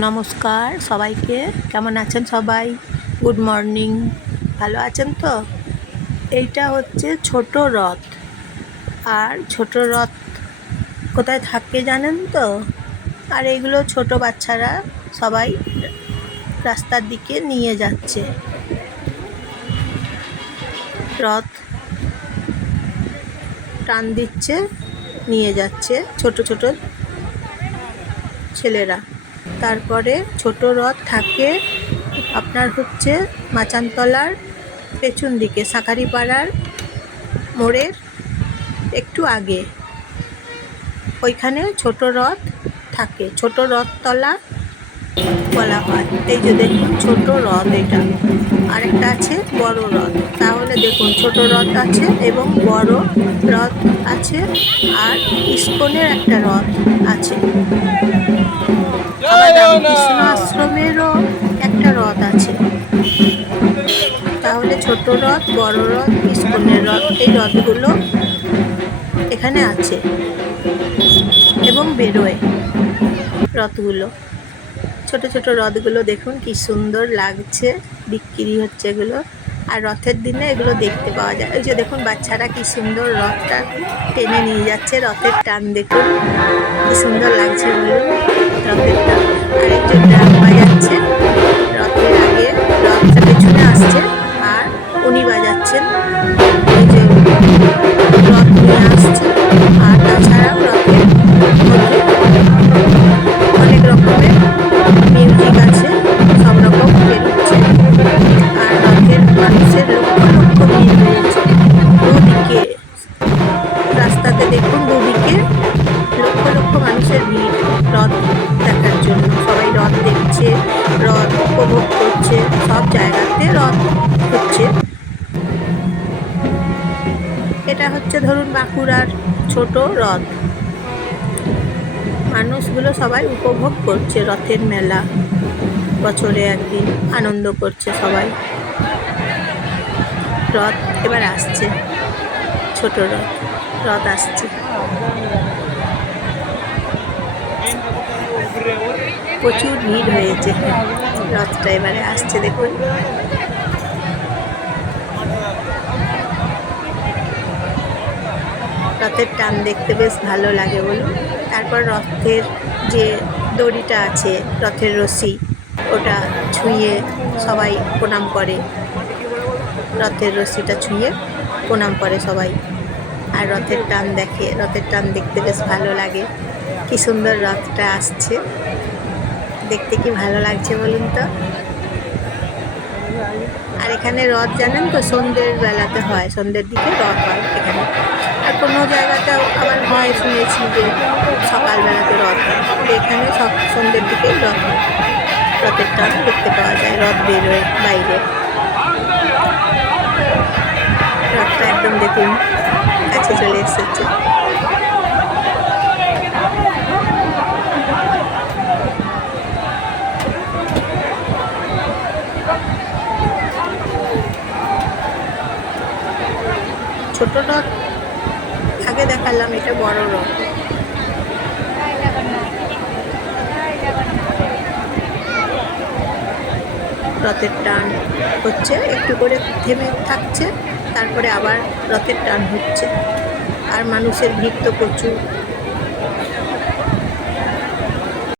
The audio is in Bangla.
নমস্কার, সবাইকে। কেমন আছেন সবাই? গুড মর্নিং ভালো আছেন তো? এইটা হচ্ছে ছোট রথ। আর ছোট রথ কোথায় থাকে জানেন তো? আর এগুলো ছোট বাচ্চারা সবাই রাস্তার দিকে নিয়ে যাচ্ছে। রথ টান দিচ্ছে, নিয়ে যাচ্ছে ছোট ছোট ছেলেরা। তারপরে ছোট রথ থাকে আপনার হচ্ছে মাচানতলার পেছন দিকে শাঁখারিপাড়ার মোড়ের একটু আগে। ওইখানে ছোট রথ থাকে, ছোট রথতলা বলা হয়। এই যে দেখুন ছোট রথ এটা। আরেকটা আছে বড় রথ। তাহলে দেখুন ছোট রথ আছে এবং বড় রথ আছে আর ইস্কনের একটা রথ আছে। আবার আশ্রমেরও একটা রথ আছে। তাহলে ছোট রথ, বড় রথ, ইস্কনের রথ, এই রথগুলো এখানে আছে এবং বেরোয় রথগুলো। ছোট ছোট রথগুলো দেখুন, কি সুন্দর লাগছে, বিক্রি হচ্ছে এগুলো। আর রথের দিনে এগুলো দেখতে পাওয়া যায়। ওই যে দেখুন, বাচ্চারা কি সুন্দর রথটা টেনে নিয়ে যাচ্ছে, রথের টান দেখুন। কি সুন্দর লাগছে বলুন রথের টান। রকমের মিউজিক আছে সব রকম বেরোচ্ছে আর রথের মানুষের লক্ষ লক্ষ ভিড় হয়েছে দুদিকে রাস্তাতে দেখুন দুদিকে লক্ষ লক্ষ মানুষের ভিড়, রথ দেখার জন্য। সবাই রথ দেখছে, রথ উপভোগ করছে, সব জায়গাতে রথ হচ্ছে। এটা হচ্ছে ধরুন বাঁকুড়ার ছোট রথ। মানুষগুলো সবাই উপভোগ করছে রথের মেলা। বছরে একদিন আনন্দ করছে সবাই। রথ এবার আসছে, ছোট রথ রথ আসছে। প্রচুর ভিড় হয়েছে, রথটা এবারে আসছে দেখুন। রথের টান দেখতে বেশ ভালো লাগে বলুন। তারপর রথের যে দড়িটা আছে, রথের রশি, ওটা ছুঁয়ে সবাই প্রণাম করে। রথের রশিটা ছুঁয়ে প্রণাম করে সবাই। আর রথের টান দেখে, রথের টান দেখতে বেশ ভালো লাগে। কি সুন্দর রথটা আসছে। দেখতে কি ভালো লাগছে বলুন তো? আর এখানে রথ জানেন তো, সন্ধ্যের বেলাতে হয়, সন্ধ্যের দিকে রথ হয় এখানে। আর কোনো জায়গাতেও আবার হয় শুনেছি যে সকালবেলাতে রথ হয়। এখানে সন্ধ্যের দিকেই রথ রথের টান দেখতে পাওয়া যায় রথ বেরোয় বাইরে। রথটা একদম দেখুন, কাছে চলে এসেছে। ছোট রথ আগে দেখালাম, এটা বড় রথ রথের টান হচ্ছে, একটু করে থেমে থাকছে, তারপরে আবার রথের টান হচ্ছে। আর মানুষের ভিড় তো প্রচুর।